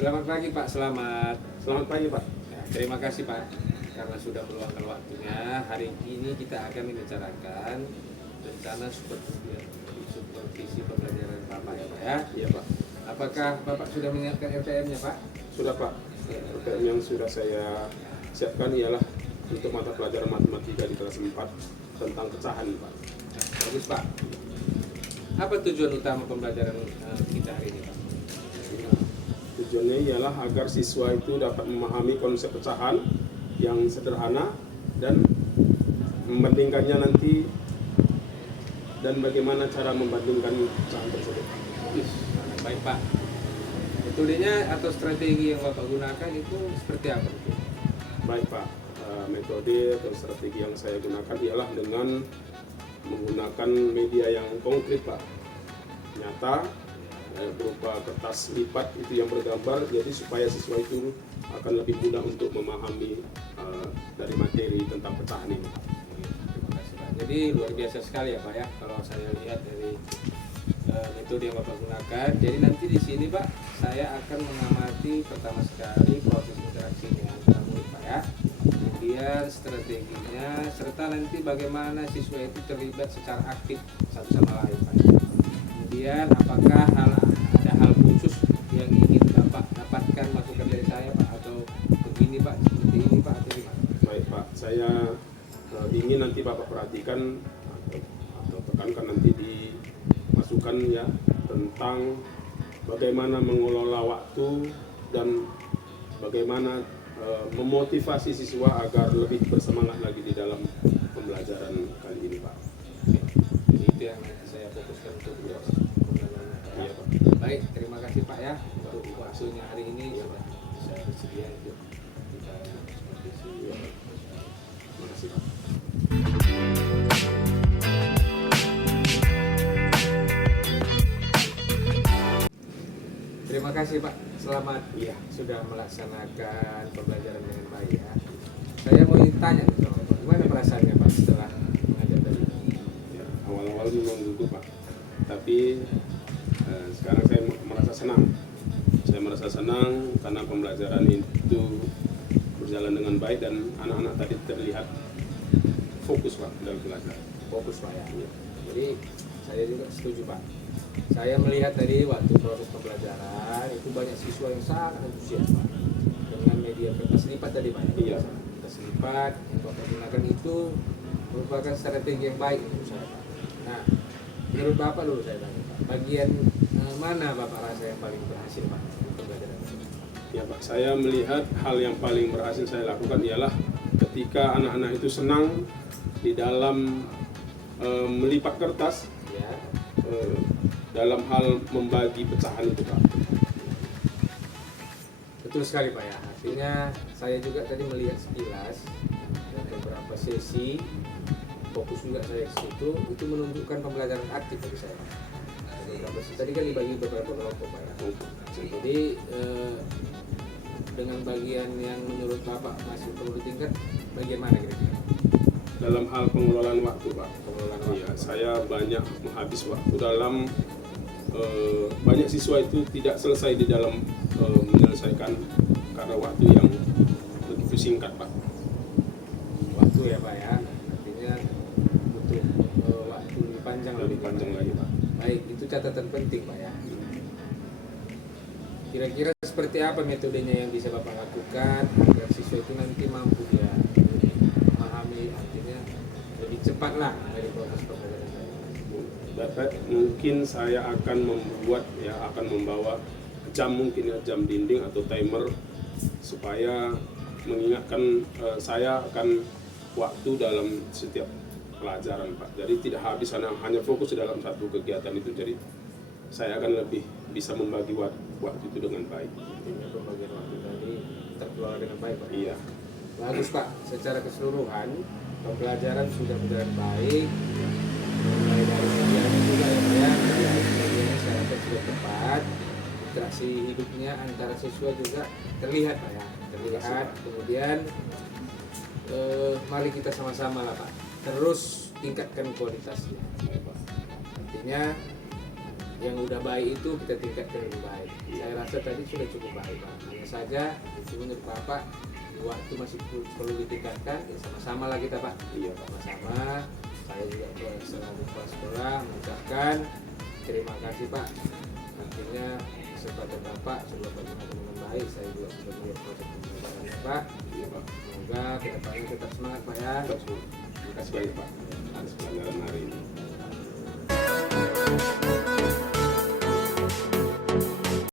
Selamat pagi Pak, selamat. Selamat pagi Pak. Ya, terima kasih Pak karena sudah meluangkan waktunya. Hari ini kita akan membicarakan rencana supervisi pembelajaran Bapak ya Pak ya. Iya Pak. Apakah Bapak sudah menyiapkan RTM-nya Pak? Sudah Pak. RTM yang sudah saya siapkan ialah untuk mata pelajaran matematika di kelas 4 tentang pecahan Pak. Nah, bagus Pak. Apa tujuan utama pembelajaran kita hari ini Pak? Tujuannya ialah agar siswa itu dapat memahami konsep pecahan yang sederhana dan membandingkannya nanti dan bagaimana cara membandingkan pecahan tersebut. Sangat baik Pak. Metodenya atau strategi yang Bapak gunakan itu seperti apa? Baik Pak, metode atau strategi yang saya gunakan ialah dengan menggunakan media yang konkret Pak, nyata, berupa kertas lipat itu yang bergambar, jadi supaya siswa itu akan lebih mudah untuk memahami dari materi tentang pecahan ini. Terima kasih Pak. Jadi luar biasa sekali ya Pak ya kalau saya lihat dari metode yang Bapak gunakan. Jadi nanti di sini Pak saya akan mengamati pertama sekali proses interaksi dengan antara murid Pak ya. Kemudian strateginya serta nanti bagaimana siswa itu terlibat secara aktif satu sama lain Pak. Kemudian apakah ada hal khusus yang ingin Bapak dapatkan masukan dari saya Pak, atau begini Pak, seperti ini Pak, atau gimana? Baik Pak, saya ingin nanti Bapak perhatikan atau tekankan nanti di masukan ya tentang bagaimana mengelola waktu dan bagaimana memotivasi siswa agar lebih bersemangat lagi di dalam pembelajaran kali ini Pak. Jadi itu yang saya fokuskan untuk pembelajaran Pak. Iya Pak. Baik, terima kasih Pak ya untuk waktunya hari ini sudah bisa bersedia untuk kita diskusi. Iya, Pak. Terima kasih Pak. Terima kasih Pak, selamat Iya. sudah melaksanakan pembelajaran dengan baik ya. Saya mau tanya nih sama Pak, gimana perasaannya Pak setelah mengajar tadi? Ya, awal-awal memang gugup Pak, tapi sekarang saya merasa senang. Saya merasa senang karena pembelajaran itu berjalan dengan baik dan anak-anak tadi terlihat fokus Pak dalam belajar. Fokus Pak ya. Jadi saya juga setuju Pak. Saya melihat tadi waktu proses pembelajaran itu banyak siswa yang sangat antusias Pak dengan media kertas lipat tadi Pak. Iya. Kertas lipat yang Bapak gunakan itu merupakan strategi yang baik menurut saya Pak. Nah, menurut Bapak dulu saya tanya Pak, bagian mana Bapak rasa yang paling berhasil Pak di pembelajaran ini? Ya Pak, saya melihat hal yang paling berhasil saya lakukan ialah ketika anak-anak itu senang di dalam melipat kertas Ya. dalam hal membagi pecahan itu Pak. Betul sekali Pak ya. Artinya saya juga tadi melihat sekilas dan beberapa sesi fokus juga saya ke situ, itu menunjukkan pembelajaran aktif bagi saya. Ada beberapa sesi tadi kan dibagi beberapa kelompok Pak ya. Jadi dengan bagian yang menurut Bapak masih perlu ditingkat, bagian mana kira-kira? Dalam hal pengelolaan waktu Pak. Pengelolaan waktu, Iya, Pak. saya banyak menghabis waktu dalam banyak siswa itu tidak selesai di dalam menyelesaikan karena waktu yang begitu singkat Pak. Waktu ya Pak ya. Artinya butuh waktu lebih panjang Lebih panjang lagi Pak. Baik, itu catatan penting Pak ya. Kira-kira seperti apa metodenya yang bisa Bapak lakukan agar siswa itu nanti mampu dia memahami, artinya lebih cepat lah dari proses pembelajaran tadi. Dapat mungkin saya akan membawa jam, mungkin ya, jam dinding atau timer supaya mengingatkan saya akan waktu dalam setiap pelajaran Pak. Jadi tidak habis hanya fokus dalam satu kegiatan itu, jadi saya akan lebih bisa membagi waktu itu dengan baik. Artinya pembagian waktu tadi terkelola dengan baik Pak. Iya. Bagus Pak, secara keseluruhan pembelajaran sudah berjalan baik. Mulai dari pembelajaran juga ya Pak ya, pembelajarannya saya rasa sudah tepat. Interaksi hidupnya antara siswa juga terlihat Pak ya, terlihat. Kemudian mari kita sama-sama lah Pak, terus tingkatkan kualitasnya. Artinya yang udah baik itu kita tingkatkan lebih baik. Saya rasa tadi sudah cukup baik Pak. Hanya saja itu menurut Bapak waktu masih perlu ditingkatkan, ya sama-sama lah kita Pak. Iya Pak. Sama-sama. Saya juga selaku kepala sekolah mengucapkan terima kasih Pak. Akhirnya kesempatan Bapak sudah berguna dengan baik. Saya juga sudah melihat proses pembelajarannya Pak. Iya Pak. Semoga kedepannya tetap semangat Pak ya. Tetap semangat. Terima kasih banyak Pak atas pelajaran hari ini.